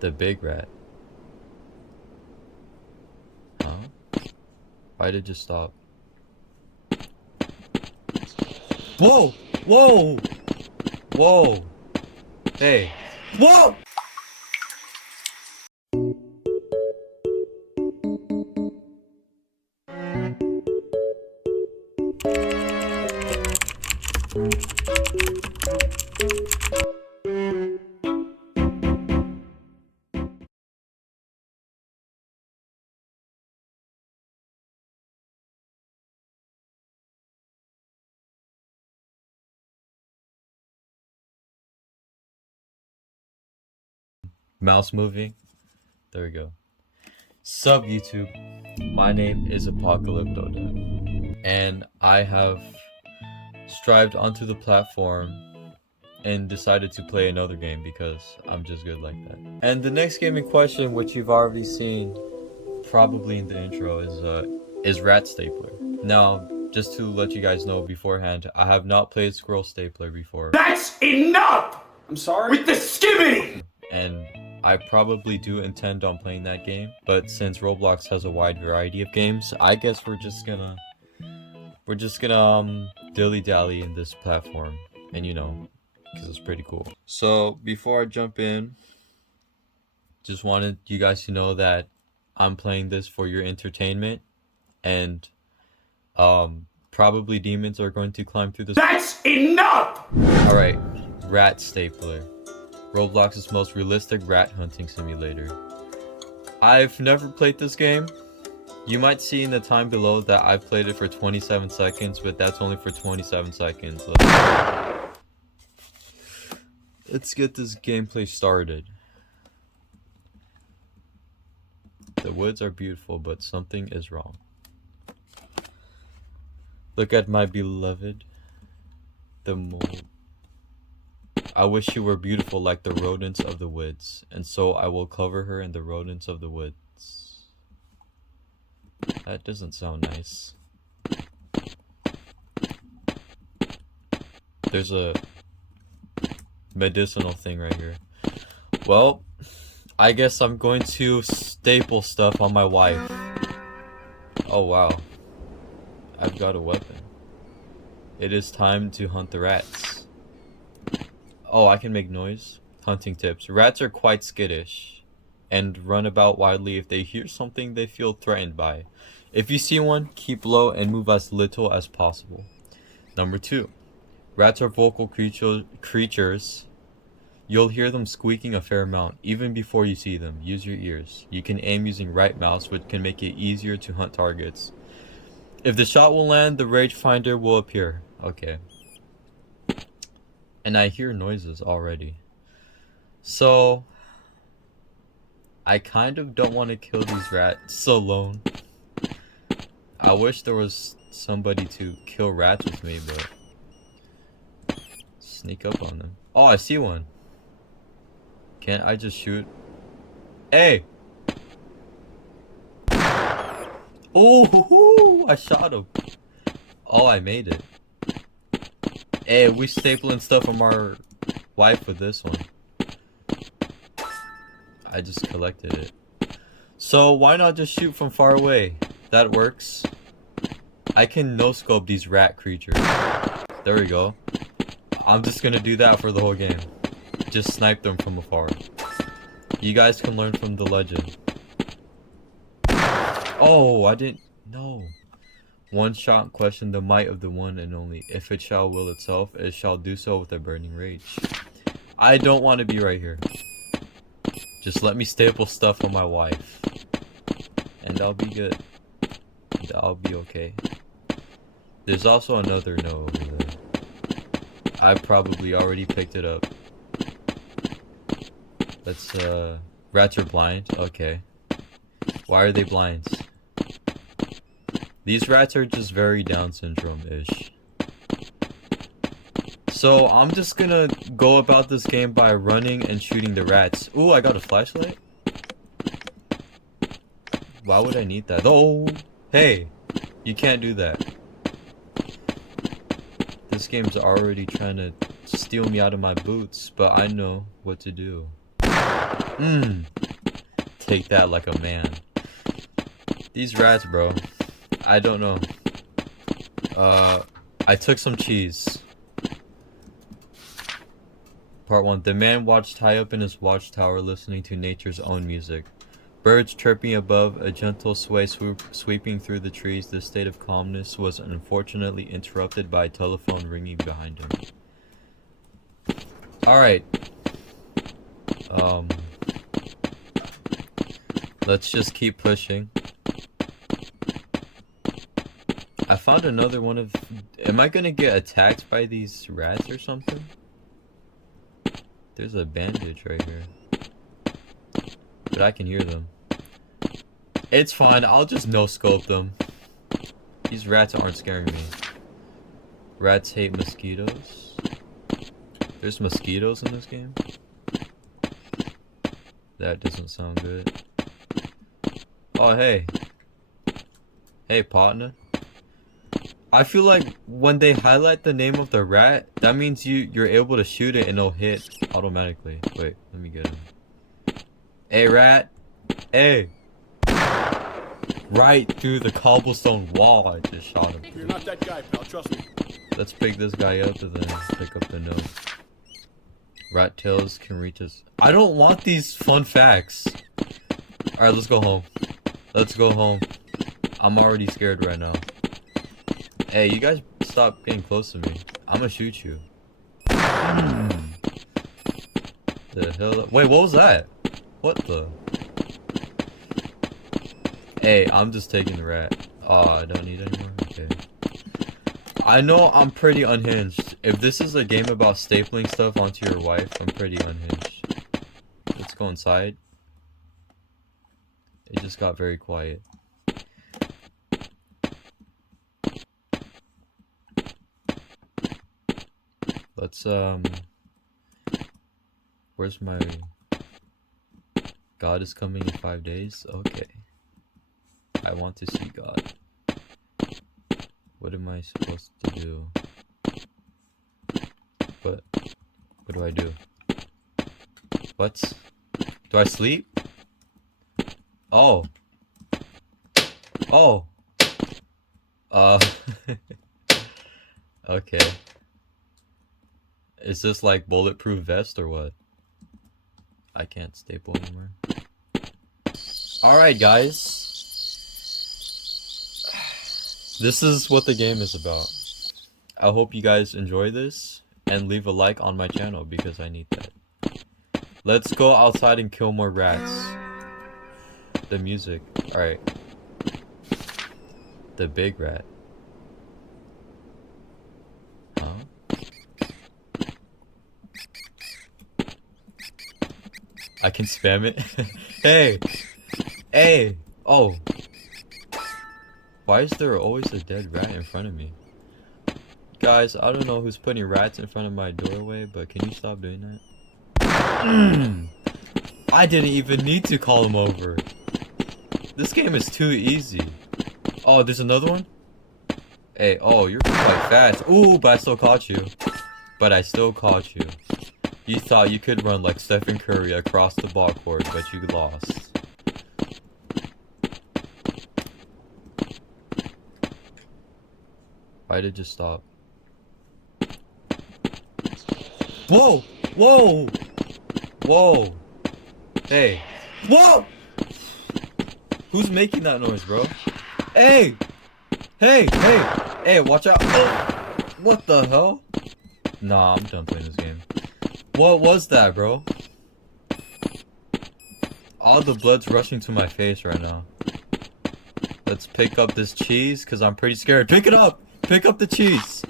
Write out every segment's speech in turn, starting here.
The big rat. Huh? Why did you stop? Whoa! Whoa! Whoa! Hey! Whoa! Mouse moving. There we go. Sub YouTube. My name is Apocalypto, and I have strived onto the platform and decided to play another game because I'm just good like that. And the next game in question, which you've already seen probably in the intro, is Rat Stapler. Now, just to let you guys know beforehand, I have not played Squirrel Stapler before. That's enough! I'm sorry? With the skibbity! And I probably do intend on playing that game, but since Roblox has a wide variety of games, I guess we're just gonna dilly-dally in this platform, and you know, because it's pretty cool. So before I jump in, just wanted you guys to know that I'm playing this for your entertainment, and probably demons are going to climb through this. That's enough! Alright, Rat Stapler. Roblox's most realistic rat hunting simulator. I've never played this game. You might see in the time below that I've played it for 27 seconds, but that's only for 27 seconds. Let's get this gameplay started. The woods are beautiful, but something is wrong. Look at my beloved, the mole. I wish she were beautiful like the rodents of the woods, and so I will cover her in the rodents of the woods. That doesn't sound nice. There's a medicinal thing right here. Well, I guess I'm going to staple stuff on my wife. Oh wow. I've got a weapon. It is time to hunt the rats. Oh, I can make noise. Hunting tips. Rats are quite skittish and run about wildly if they hear something they feel threatened by. If you see one, keep low and move as little as possible. Number 2. Rats are vocal creatures. You'll hear them squeaking a fair amount, even before you see them. Use your ears. You can aim using right mouse, which can make it easier to hunt targets. If the shot will land, the rage finder will appear. Okay. And I hear noises already. So, I kind of don't want to kill these rats alone. I wish there was somebody to kill rats with me, but sneak up on them. Oh, I see one. Can't I just shoot? Hey! Oh, I shot him. Oh, I made it. Hey, we stapling stuff from our wife with this one. I just collected it. So why not just shoot from far away? That works. I can no-scope these rat creatures. There we go. I'm just gonna do that for the whole game. Just snipe them from afar. You guys can learn from the legend. Oh, I didn't... No. One shot question the might of the one and only. If it shall will itself, it shall do so with a burning rage. I don't want to be right here. Just let me staple stuff on my wife. And I'll be good. And I'll be okay. There's also another no over there. I probably already picked it up. Let's, rats are blind? Okay. Why are they blind? These rats are just very Down syndrome-ish. So I'm just gonna go about this game by running and shooting the rats. Ooh, I got a flashlight? Why would I need that? Oh! Hey! You can't do that. This game's already trying to steal me out of my boots, but I know what to do. Take that like a man. These rats, bro. I don't know. I took some cheese. Part 1. The man watched high up in his watchtower, listening to nature's own music. Birds chirping above, a gentle sway sweeping through the trees. This state of calmness was unfortunately interrupted by a telephone ringing behind him. Alright. Let's just keep pushing. I found another one of... Am I gonna get attacked by these rats or something? There's a bandage right here. But I can hear them. It's fine, I'll just no-scope them. These rats aren't scaring me. Rats hate mosquitoes. There's mosquitoes in this game? That doesn't sound good. Oh, hey. Hey, partner. I feel like when they highlight the name of the rat, that means you're able to shoot it and it'll hit automatically. Wait, let me get him. Hey, rat. Hey. Right through the cobblestone wall, I just shot him. You're not that guy, pal. Trust me. Let's pick this guy up and then pick up the note. Rat tails can reach us. I don't want these fun facts. Alright, let's go home. Let's go home. I'm already scared right now. Hey, you guys stop getting close to me. I'm gonna shoot you. The hell? Wait, what was that? What the? Hey, I'm just taking the rat. Oh, I don't need any more? Okay. I know I'm pretty unhinged. If this is a game about stapling stuff onto your wife, I'm pretty unhinged. Let's go inside. It just got very quiet. Let's, where's my... God is coming in 5 days? Okay. I want to see God. What am I supposed to do? What do I do? What? Do I sleep? Oh. Oh. Okay. Is this like bulletproof vest or what? I can't staple anymore. Alright, guys. This is what the game is about. I hope you guys enjoy this and leave a like on my channel because I need that. Let's go outside and kill more rats. The music. Alright. The big rat. Huh? I can spam it? Hey! Hey! Oh! Why is there always a dead rat in front of me? Guys, I don't know who's putting rats in front of my doorway, but can you stop doing that? I didn't even need to call him over. This game is too easy. Oh, there's another one? Hey, oh, you're quite fast. Ooh, but I still caught you. But I still caught you. You thought you could run like Stephen Curry across the ball court, but you lost. Why did you stop? Whoa! Whoa! Whoa! Hey! Whoa! Who's making that noise, bro? Hey! Hey! Hey! Hey, watch out! Oh! What the hell? Nah, I'm done playing this game. What was that, bro? All the blood's rushing to my face right now. Let's pick up this cheese, because I'm pretty scared. Pick it up! Pick up the cheese!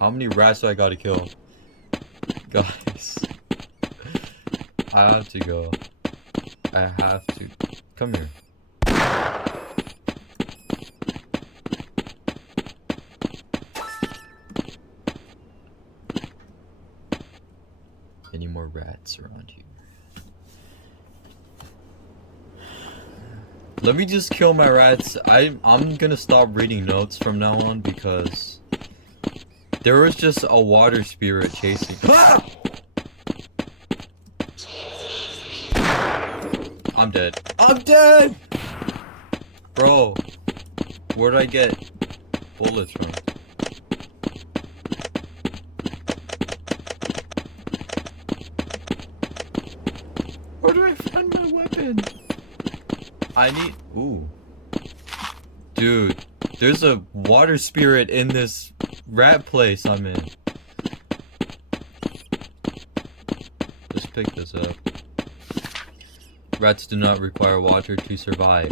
How many rats do I gotta kill? Guys. I have to go. I have to. Come here. Any more rats around here? Let me just kill my rats. I'm gonna stop reading notes from now on because There was just a water spirit chasing. Ah! I'm dead. I'm dead! Bro, where'd I get bullets from? Where do I find my weapon? I need... Ooh. Dude, there's a water spirit in this rat place I'm in. Let's pick this up. Rats do not require water to survive.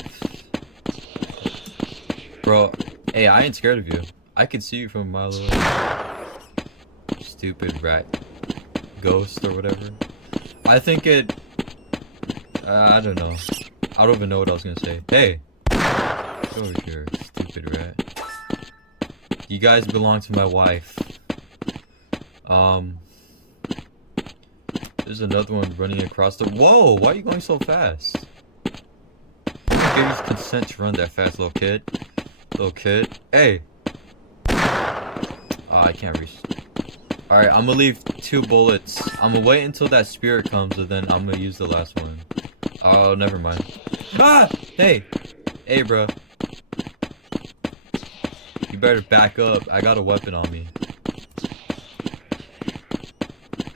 Bro, hey, I ain't scared of you. I can see you from a mile away. Stupid rat ghost or whatever. I think it... I don't know. I don't even know what I was gonna say. Hey! Get over here, stupid rat. You guys belong to my wife. There's another one running across the... Whoa! Why are you going so fast? I gave you consent to run that fast, little kid. Little kid. Hey! Oh, I can't reach. Alright, I'm gonna leave 2 bullets. I'm gonna wait until that spirit comes, and then I'm gonna use the last one. Oh, never mind. Ah! Hey! Hey, bro. You better back up. I got a weapon on me.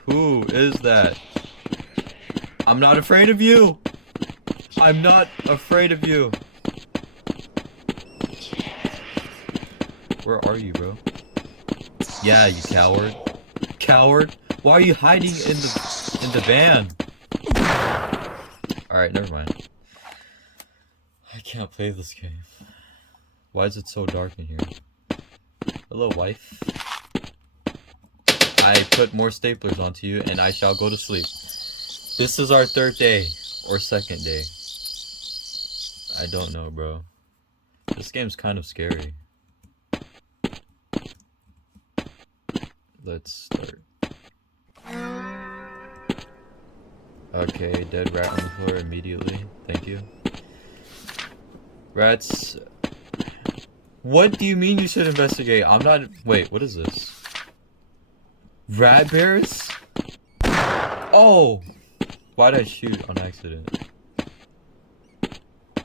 Who is that? I'm not afraid of you! I'm not afraid of you! Where are you, bro? Yeah, you coward. Coward? Why are you hiding in the van? Alright, never mind. I can't play this game. Why is it so dark in here? Hello, wife. I put more staplers onto you and I shall go to sleep. This is our 3rd day. Or 2nd day. I don't know, bro. This game's kind of scary. Let's start. Okay, dead rat on the floor immediately. Thank you. Rats. What do you mean you should investigate? I'm not... Wait, what is this? Rat bears? Oh! Why'd I shoot on accident?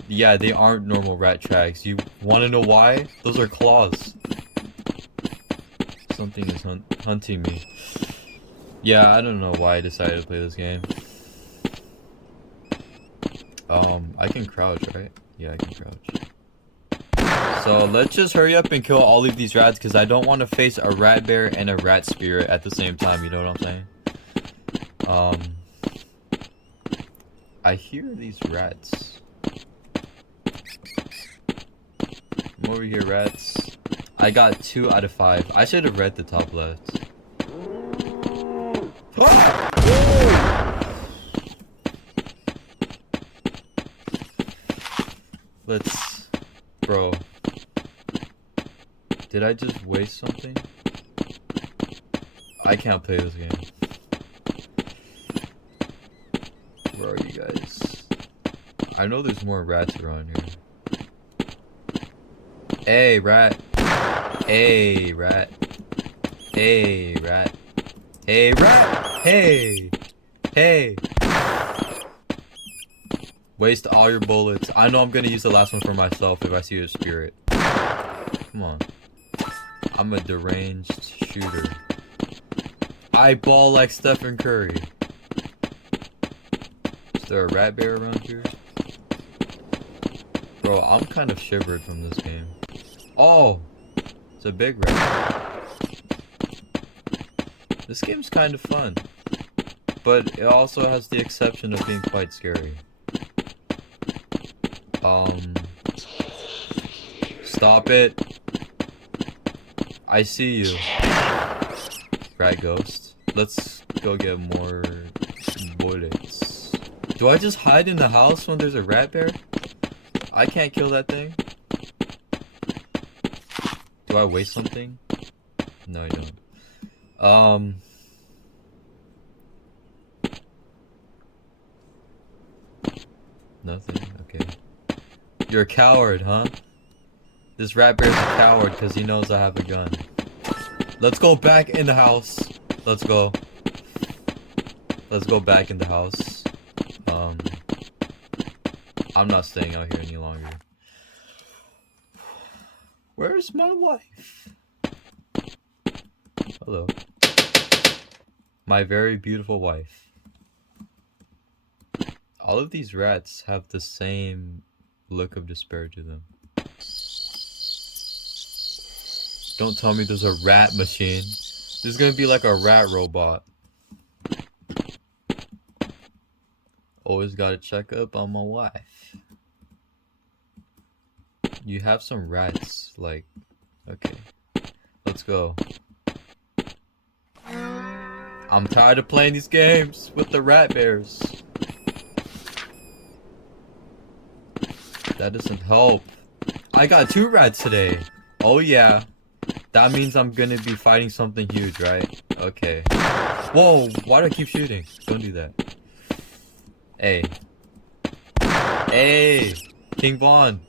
Yeah, they aren't normal rat tracks. You wanna know why? Those are claws. Something is hunting me. Yeah, I don't know why I decided to play this game. I can crouch, right? Yeah, I can crouch. So let's just hurry up and kill all of these rats because I don't want to face a rat bear and a rat spirit at the same time, you know what I'm saying? I hear these rats. Come over here, rats. I got 2 out of 5. I should have read the top left. Let's... Bro. Did I just waste something? I can't play this game. Where are you guys? I know there's more rats around here. Hey, rat. Hey, rat. Hey, rat. Hey, rat. Hey. Hey. Waste all your bullets. I know I'm gonna use the last one for myself if I see a spirit. Come on. I'm a deranged shooter. I ball like Stephen Curry. Is there a rat bear around here? Bro, I'm kind of shivered from this game. Oh! It's a big rat. This game's kind of fun. But it also has the exception of being quite scary. Stop it. I see you. Rat ghost. Let's go get more bullets. Do I just hide in the house when there's a rat bear? I can't kill that thing. Do I waste something? No, I don't. Nothing? Okay. You're a coward, huh? This rat bear's a coward because he knows I have a gun. Let's go back in the house. Let's go. Let's go back in the house. I'm not staying out here any longer. Where's my wife? Hello. My very beautiful wife. All of these rats have the same look of despair to them. Don't tell me there's a rat machine. There's gonna be like a rat robot. Always gotta check up on my wife. You have some rats, like, okay. Let's go. I'm tired of playing these games with the rat bears. That doesn't help. I got 2 rats today. Oh yeah. That means I'm gonna be fighting something huge, right? Okay. Whoa, why do I keep shooting? Don't do that. Hey. Hey! King Von.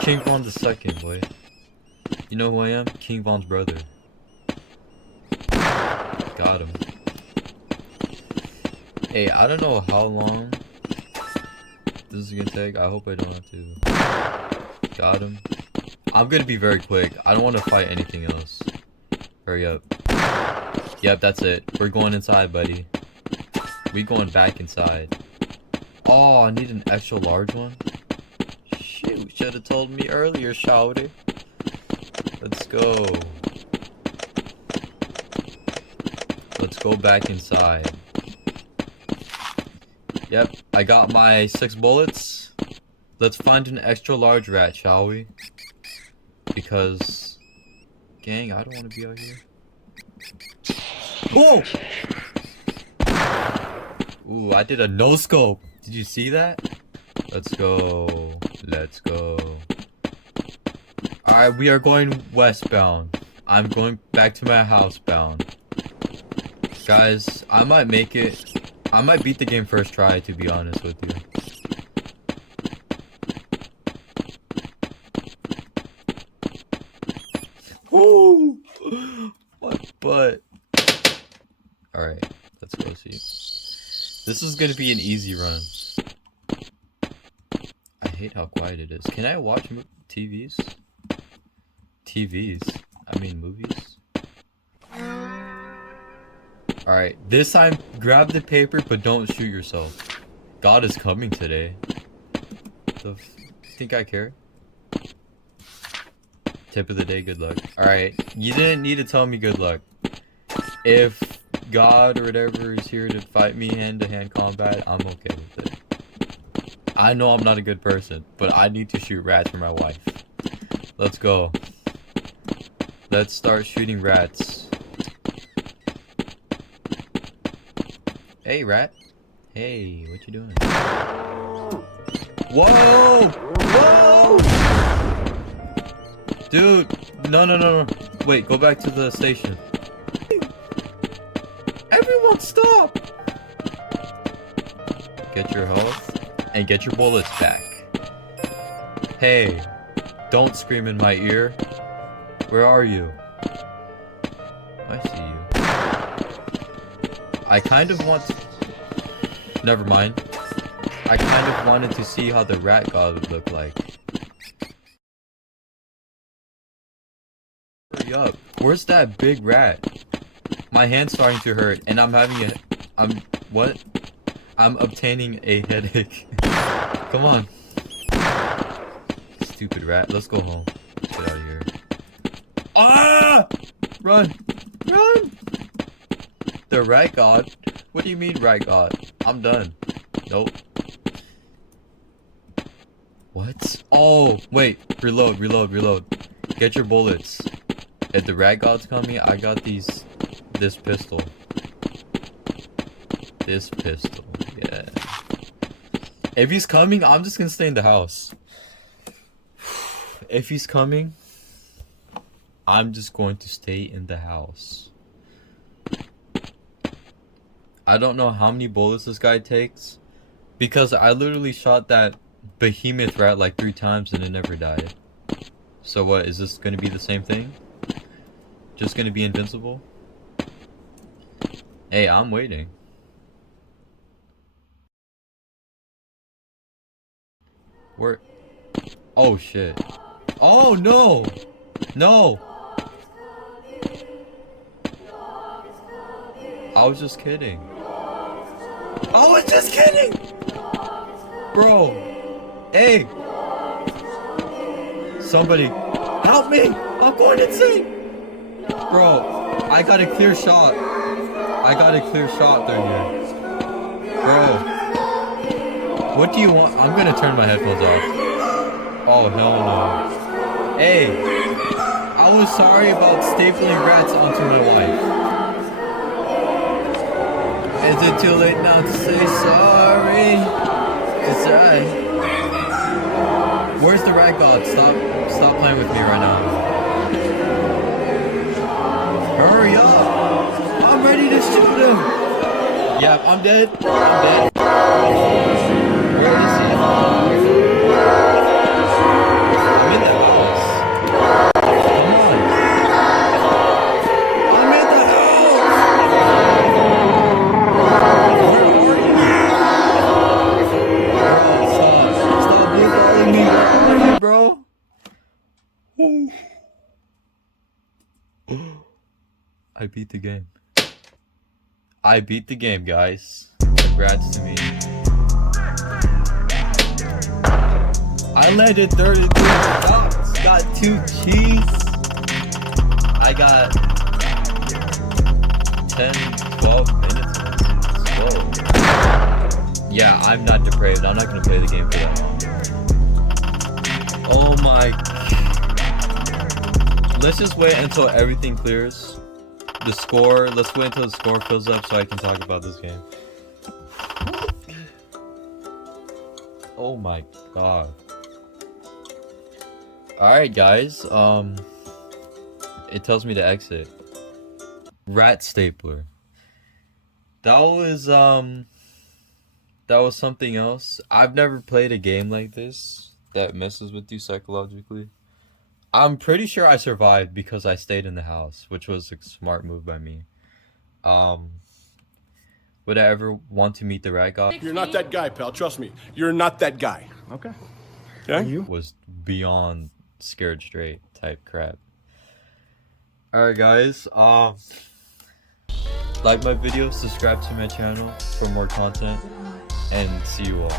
King Von the second, boy. You know who I am? King Von's brother. Got him. Hey, I don't know how long this is gonna take. I hope I don't have to. Got him. I'm gonna be very quick. I don't want to fight anything else. Hurry up. Yep, that's it. We're going inside, buddy. We going back inside. Oh, I need an extra large one. Shoot, should have told me earlier, shouty. Let's go. Let's go back inside. Yep, I got my 6 bullets. Let's find an extra large rat, shall we? Because, gang, I don't want to be out here. Oh! Ooh, I did a no scope. Did you see that? Let's go. Let's go. Alright, we are going westbound. I'm going back to my house bound. Guys, I might make it. I might beat the game first try, to be honest with you. Oh, my butt. Alright, let's go see. This is gonna be an easy run. I hate how quiet it is. Can I watch TVs? I mean movies. Alright, this time grab the paper but don't shoot yourself. God is coming today. Think I care? Tip of the day, good luck. Alright, you didn't need to tell me good luck. If God or whatever is here to fight me hand-to-hand combat, I'm okay with it. I know I'm not a good person, but I need to shoot rats for my wife. Let's go. Let's start shooting rats. Hey, rat. Hey, what you doing? Whoa! Whoa! Dude, no. Wait, go back to the station. Everyone stop! Get your health and get your bullets back. Hey, don't scream in my ear. Where are you? I see you. I kind of want to... Never mind. I kind of wanted to see how the rat god would look like. Hurry up. Where's that big rat? My hand's starting to hurt and I'm having a... What? I'm obtaining a headache. Come on. Stupid rat. Let's go home. Let's get out of here. Ah! Run! Run! The rat god? What do you mean rat god? I'm done. Nope. What? Oh, wait. Reload. Get your bullets. If the rat god's coming, I got this pistol. This pistol, yeah. If he's coming, I'm just gonna stay in the house. If he's coming, I'm just going to stay in the house. I don't know how many bullets this guy takes, because I literally shot that behemoth rat like 3 times and it never died. So what, is this gonna be the same thing? Just gonna be invincible? Hey, I'm waiting. Where? Oh shit. Oh no! No! I was just kidding. I was just kidding! Bro! Hey! Somebody, help me! I'm going insane! Bro, I got a clear shot. I got a clear shot through here. Bro. What do you want? I'm gonna turn my headphones off. Oh, hell no. Hey! I was sorry about stapling rats onto my wife. Is it too late now to say sorry? Where's the rat god? Stop playing with me right now. Hurry up! I'm ready to shoot him! Yeah, I'm dead. I'm dead. Where is he? I'm in the house. Come on. I'm in the house! Where are you? Stop blue balling me. Where are you, bro? I beat the game. I beat the game, guys. Congrats to me. I landed 33 shots, got 2 cheese. I got 10, 12 minutes. Whoa. Yeah, I'm not depraved. I'm not gonna play the game for that long. Oh my. Let's just wait until everything clears. The score, let's wait until the score fills up so I can talk about this game. Oh my god. Alright guys, it tells me to exit. Rat stapler. That was something else. I've never played a game like this that messes with you psychologically. I'm pretty sure I survived because I stayed in the house, which was a smart move by me. Would I ever want to meet the rat god? You're not that guy, pal. Trust me. You're not that guy. Okay. Okay? You? Was beyond scared straight type crap. Alright guys, like my video, subscribe to my channel for more content, and see you all.